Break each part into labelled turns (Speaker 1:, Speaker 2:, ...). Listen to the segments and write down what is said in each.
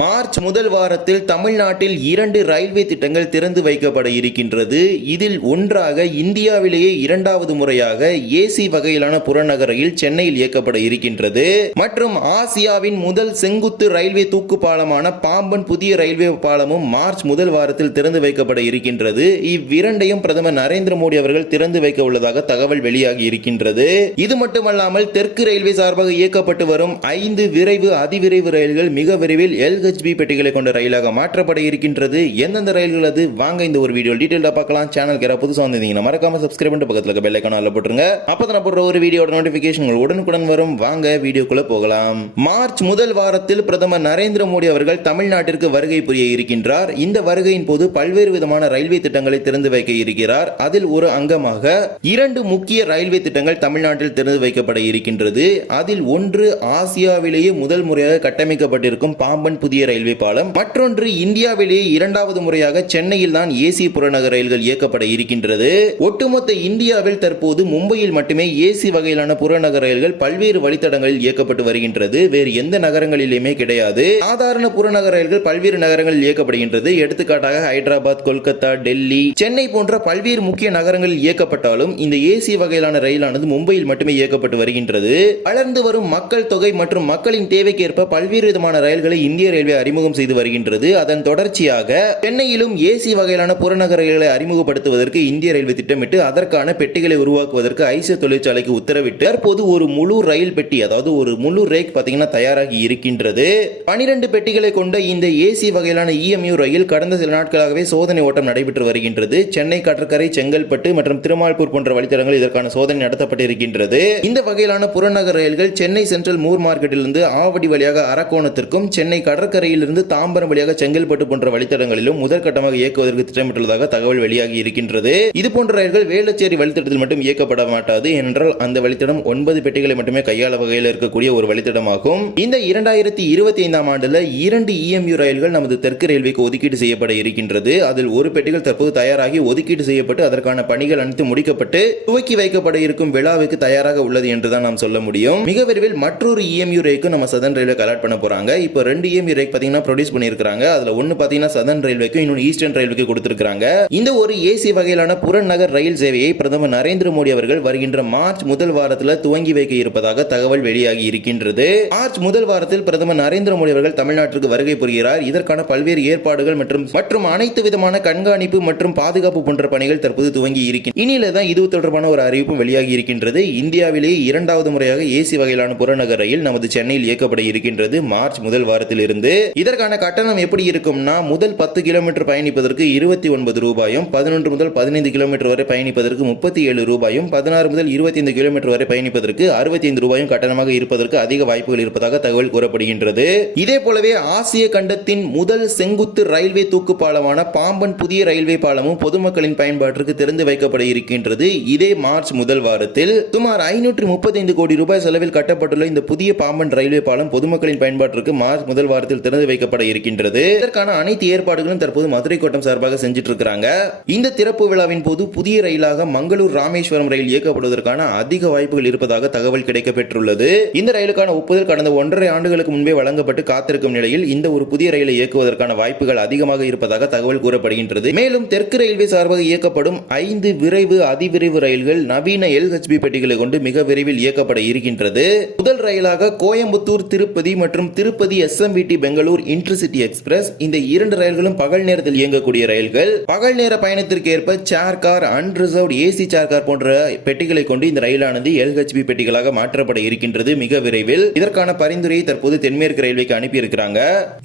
Speaker 1: March முதல் வாரத்தில் தமிழ்நாட்டில் இரண்டு ரயில்வே திட்டங்கள் திறந்து வைக்கப்பட இருக்கின்றது. இதில் ஒன்றாக இந்தியாவிலேயே இரண்டாவது முறையாக ஏசி வகையிலான புறநகர் ரயில் சென்னையில் இயக்கப்பட இருக்கின்றது. மற்றும் ஆசியாவின் முதல் செங்குத்து ரயில்வே தூக்கு பாலமான பாம்பன் புதிய ரயில்வே பாலமும் மார்ச் முதல் வாரத்தில் திறந்து வைக்கப்பட இருக்கின்றது. இவ்விரண்டையும் பிரதமர் நரேந்திர மோடி அவர்கள் திறந்து வைக்க உள்ளதாக தகவல் வெளியாகி இருக்கின்றது. இது மட்டுமல்லாமல் தெற்கு ரயில்வே சார்பாக இயக்கப்பட்டு வரும் ஐந்து விரைவு அதிவிரைவு ரயில்கள் மிக விரைவில் எல் ஹெச்பி பெட்டிகளை கொண்ட ரயிலாக மாற்றப்பட இருக்கின்றது. எந்தெந்த ரயில்கள் அது? வாங்க இந்த ஒரு வீடியோ டீட்டெயிலாக பார்க்கலாம். சேனல் யாராவது புதுசாக வந்திருந்தீங்கன்னா மறக்காம சப்ஸ்கிரைப் பண்ணிட்டு பக்கத்தில் இருக்க பெல் ஐக்கான போட்டுருங்க. அப்போ நான் போடுற ஒரு வீடியோட நோட்டிஃபிகேஷன் உடனுக்குடன் வரும். வாங்க வீடியோக்குள்ள போகலாம். மார்ச் முதல் வாரத்தில் பிரதமர் நரேந்திர மோடி அவர்கள் தமிழ்நாட்டிற்கு வருகை புரிய இருக்கின்றார். இந்த வருகையின் போது பல்வேறு விதமான ரயில்வே திட்டங்களை திறந்து வைக்க இருக்கிறார். அதில் ஒரு அங்கமாக இரண்டு முக்கிய ரயில்வே திட்டங்கள் தமிழ்நாட்டில் திறந்து வைக்கப்பட இருக்கின்றது. அதில் ஒன்று ஆசியாவிலேயே முதல் முறையாக கட்டமைக்கப்பட்டிருக்கும் பாம்பன் புதிய ரயில்வே பாலம். மற்றொன்று இந்தியாவிலேயே இரண்டாவது முறையாக சென்னையில் தான் ஏசி புறநகர் ரயில்கள் இயக்கப்பட இருக்கின்றது. ஒட்டுமொத்த இந்தியாவில் தற்போது மும்பையில் மட்டுமே ஏசி வகையிலான புறநகர் ரயில்கள் பல்வேறு வழித்தடங்களில் இயக்கப்பட்டு வருகின்றது. வேறு எந்த நகரங்களிலுமே கிடையாது. சாதாரண புறநகர் ரயில்கள் பல்வேறு நகரங்களில் இயக்கப்படுகின்றது. எடுத்துக்காட்டாக ஹைதராபாத் கொல்கத்தா டெல்லி சென்னை போன்ற பல்வேறு முக்கிய நகரங்களில் இயக்கப்பட்டாலும் இந்த ஏசி வகையிலான ரயிலானது மும்பையில் மட்டுமே இயக்கப்பட்டு வருகின்றது. வளர்ந்து வரும் மக்கள் தொகை மற்றும் மக்களின் தேவைக்கேற்ப பல்வேறு விதமான ரயில்களை இந்திய ரயில்வே அறிமுகம் செய்து வருகின்றது. அதன் தொடர்ச்சியாக சென்னையிலும் ஏசி வகையிலான புறநகர் ரயில்களை அறிமுகப்படுத்துவதற்கு இந்திய ரயில்வே திட்டமிட்டு அதற்கான பெட்டிகளை உருவாக்குவதற்கு ஐசிய தொழிற்சாலைக்கு உத்தரவிட்டு தற்போது ஒரு முழு ரயில் பெட்டி அதாவது ஒரு முழு ரேக் பார்த்தீங்கன்னா தயாராகி இருக்கின்றது. பனிரெண்டு பெட்டிகளை கொண்ட இந்த ஏசி வகையிலான இஎம்யூ ரயில் கடந்த சில நாட்களாகவே சோதனை ஓட்டம் நடைபெற்று வருகின்றது. சென்னை கடற்கரை செங்கல்பட்டு மற்றும் திருமால்பூர் போன்ற வழித்தடங்கள் இதற்கான சோதனை நடத்தப்பட்டு இருக்கின்றது இந்த வகையிலான புறநகர் ரயில்கள் சென்னை சென்ட்ரல் மூர் மார்க்கெட்டிலிருந்து ஆவடி வழியாக அரக்கோணத்திற்கும் சென்னை கடற்கரையிலிருந்து தாம்பரம் வழியாக செங்கல்பட்டு போன்ற வழித்தடங்களிலும் முதற்கட்டமாக இயக்குவதற்கு திட்டமிட்டுள்ளதாக தகவல் வெளியாகி இருக்கின்றது. இது போன்ற ரயில்கள் வேளச்சேரி வழித்தடத்தில் மட்டும் இயக்கப்பட மாட்டாது என்றால் அந்த வழித்தடம் ஒன்பது பெட்டிகளை மட்டுமே கையாள வகையில் இருக்கக்கூடிய ஒரு வழித்தடமாகும். இந்த இரண்டாயிரத்தி இருபத்தி ஐந்தாம் ஆண்டுல இரண்டு இஎம்யூ ரயில்கள் நமது தெற்கு ரயில்வேக்கு ஒதுக்கீடு செய்யப்பட இருக்கின்றது. அதில் ஒரு பெட்டிகள் தற்போது தயாராகி ஒதுக்கீடு செய்யப்பட்டு அதற்கான பணிகள் அனைத்து முடிக்கப்பட்டு துவக்கி வைக்கப்பட இருக்கும் விழாவுக்கு தயாராக உள்ளது என்றுதான் நாம் சொல்ல முடியும். மிக விரைவில் மற்றொரு இஎம்யூ ரயிலுக்கு நம்ம சதன் ரயில்வே கலாட் பண்ண போறாங்க. இப்போ ரெண்டு இஎம்யூ ரேக் பார்த்தீங்கன்னா ப்ரொடியூஸ் பண்ணியிருக்காங்க அதில் ஒன்று பார்த்தீங்கன்னா சதன் ரயில்வேக்கும் இன்னொன்று ஈஸ்டர்ன் ரயில்வேக்கு கொடுத்துருக்காங்க இந்த ஒரு ஏசி வகையிலான புறநகர் ரயில் சேவையை பிரதமர் நரேந்திர மோடி அவர்கள் வருகின்ற மார்ச் முதல் வாரத்தில் துவங்கி வைக்க இருப்பதாக தகவல் வெளியாகி இருக்கின்றது. மார்ச் முதல் வாரத்தில் பிரதமர் நரேந்திர மோடி அவர்கள் தமிழ்நாட்டிற்கு வருகை புரிகிறார். இதற்கான பல்வேறு ஏற்பாடுகள் மற்றும் மற்றும் அனைத்து விதமான கண்காணிப்பு மற்றும் பாதுகாப்பு போன்ற பணிகள் தற்போது துவங்கி இருக்கின்றன இனியில தான் இது தொடர்பான ஒரு அறிவிப்பு வெளியாகி இருக்கின்றது. இந்தியாவிலேயே இரண்டாவது முறையாக ஏசி வகையிலான புறநகர் ரயில் நமது சென்னையில் இயக்கப்பட இருக்கின்றது. மார்ச் முதல் வாரத்தில் இருந்து இருந்து இதற்கான கட்டணம் எப்படி இருக்கும்னா முதல் பத்து கிலோமீட்டர் பயணிப்பதற்கு இருபத்தி ஒன்பது ரூபாயும் பதினொன்று முதல் பதினைந்து கிலோமீட்டர் வரை பயணிப்பதற்கு முப்பத்தி ஏழு ரூபாயும் பதினாறு முதல் இருபத்தி ஐந்து கிலோமீட்டர் வரை பயணிப்பதற்கு அறுபத்தி ஐந்து ரூபாயும் கட்டணமாக இருப்பதற்கு அதிக வாய்ப்புகள் இருப்பதாக தகவல் கூறப்படுகின்றது. இதே போலவே ஆசிய கண்டத்தின் முதல் செங்குத்து ரயில்வே தூக்கு பாலமான பாம்பன் புதிய ரயில்வே பாலமும் பொதுமக்களின் பயன்பாட்டிற்கு திறந்து வைக்கப்பட இருக்கின்றது. இதே மார்ச் முதல் வாரத்தில் சுமார் ஐநூற்று முப்பத்தைந்து கோடி ரூபாய் செலவில் கட்டப்பட்டுள்ள இந்த புதிய பாம்பன் ரயில்வே பாலம் பொதுமக்களின் பயன்பாட்டிற்கு மார்ச் முதல் வாரத்தில் திறந்து வைக்கப்பட இருக்கின்றது. இதற்கான அனைத்து ஏற்பாடுகளும் தற்போது மதுரை கோட்டம் சார்பாக செஞ்சிட்டு இருக்கிறாங்க இந்த திறப்பு விழாவின் போது புதிய ரயிலாக மங்களூர் ராமேஸ்வரம் ரயில் இயக்கப்படுவதற்கான அதிக வாய்ப்புகள் இருப்பதாக தகவல் கிடைக்கப்பெற்றுள்ளது. இந்த ரயிலுக்கான ஒப்புதல் கடந்த ஒன்றரை ஆண்டுகளுக்கு முன்பே வழங்கப்பட்டு காத்திருக்கும் நிலையில் இந்த ஒரு புதிய ரயிலை இயக்குவதற்கான வாய்ப்புகள் அதிகமாக இருப்பதாக தகவல் கூறப்படுகின்றது. மேலும் தெற்கு ரயில்வே சார்பாக இயக்கப்படும் ஐந்து விரைவு அதிவிரைவு ரயில்கள் நவீன எல்ஹெச்பி பெட்டிகளை கொண்டு மிக விரைவில் இயக்கப்பட இருக்கின்றது. முதல் ரயிலாக கோயம்புத்தூர் திருப்பதி மற்றும் Tirupati SMVT Bengaluru intercity express இந்த இரண்டு ரயில்களும் பகல் நேரத்தில் இயங்கக்கூடிய ரயில்கள். பகல் நேர பயணத்திற்கு ஏற்ப chair car unreserved AC chair car போன்ற பெட்டிகளை கொண்டு இந்த ரயிலானது எல்ஹெச்பி பெட்டிகளாக மாற்றப்பட இருக்கின்றது மிக விரைவில். இதற்கான பரிந்துரையை தற்போது தென்மேற்கு ரயில்வேக்கு அனுப்பியிருக்கிறாங்க.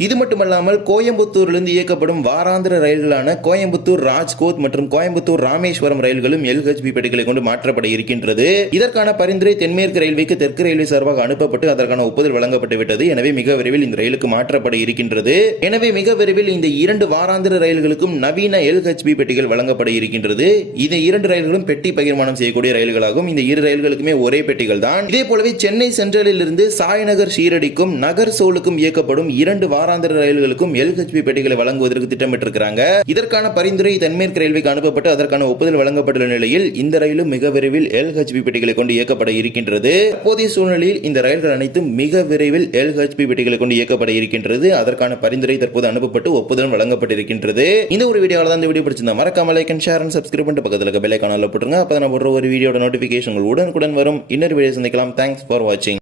Speaker 1: இது மட்டுமல்லாமல் கோயம்புத்தூரிலிருந்து இயக்கப்படும் வாராந்திர ரயில்களான கோயம்புத்தூர் ராஜ்கோத் மற்றும் கோயம்புத்தூர் ராமேஸ்வரம் ரயில்களும் எல்ஹெச்பி பெட்டிகளை கொண்டு மாற்றப்பட இருக்கின்றது. இதற்கான பரிந்துரை தென்மேற்கு ரயில்வேக்கு தெற்கு ரயில்வே சார்பாக அனுப்பப்பட்டு அதற்கான ஒப்புதல் வழங்கப்பட்டு விட்டது எனவே மிக விரைவில் இந்த ரயிலுக்கு மாற்றப்பட இருக்கின்றது. எனவே மிக விரைவில் இந்த இரண்டு வாராந்திர ரயில்களுக்கும் நவீன எல்ஹெச்பி பெட்டிகள் வழங்கப்பட இருக்கின்றது. இந்த இரண்டு ரயில்களும் பெட்டி பகிர்மானம் செய்யக்கூடிய ரயில்களாகும். இந்த இரு ரயில்களுக்குமே ஒரே பெட்டிகள் தான். இதே போலவே சென்னை சென்ட்ரலில் இருந்து சாய்நகர் ஷீரடிக்கும் நகர் சோலுக்கும் இயக்கப்படும் இரண்டு வாராந்திர ரயில்களுக்கும் எல்ஹெச்பி பெட்டிகளை வழங்குவதற்கு திட்டமிட்டிருக்கிறாங்க. இதற்கான பரிந்துரை தென்மேற்கு ரயில்வேக்கு அனுப்பப்பட்டு அதற்கான ஒப்புதல் வழங்கப்பட்டுள்ள நிலையில் இந்த ரயிலும் மிக விரைவில் எல்ஹெச்பி பெட்டிகளை கொண்டு இயக்கப்பட இருக்கின்றது. தற்போதைய சூழ்நிலையில் இந்த ரயில்கள் அனைத்தும் மிக விரைவில் எல்ஹெச்பி பெட்டிகளை கொண்டு இயக்கப்பட இருக்கின்றன. இருக்கின்றது. அதற்கான பரிந்துரை தற்போது அனுப்பப்பட்டு ஒப்புதல் வழங்கப்பட்டிருக்கின்றது. இந்த ஒரு வீடியோவில் தான் இந்த வீடியோ பிடிச்சிருந்தா மறக்காம like and share and subscribe பண்ணிட்டு பக்கத்தில் இருக்க பெல்லை ஐக்கானில் போட்டுருங்க. அப்போ நான் போடுற ஒரு வீடியோட நோட்டிஃபிகேஷன் உடனுக்குடன் வரும். இன்னொரு வீடியோ சந்திக்கலாம். தேங்க்ஸ் ஃபார் வாட்சிங்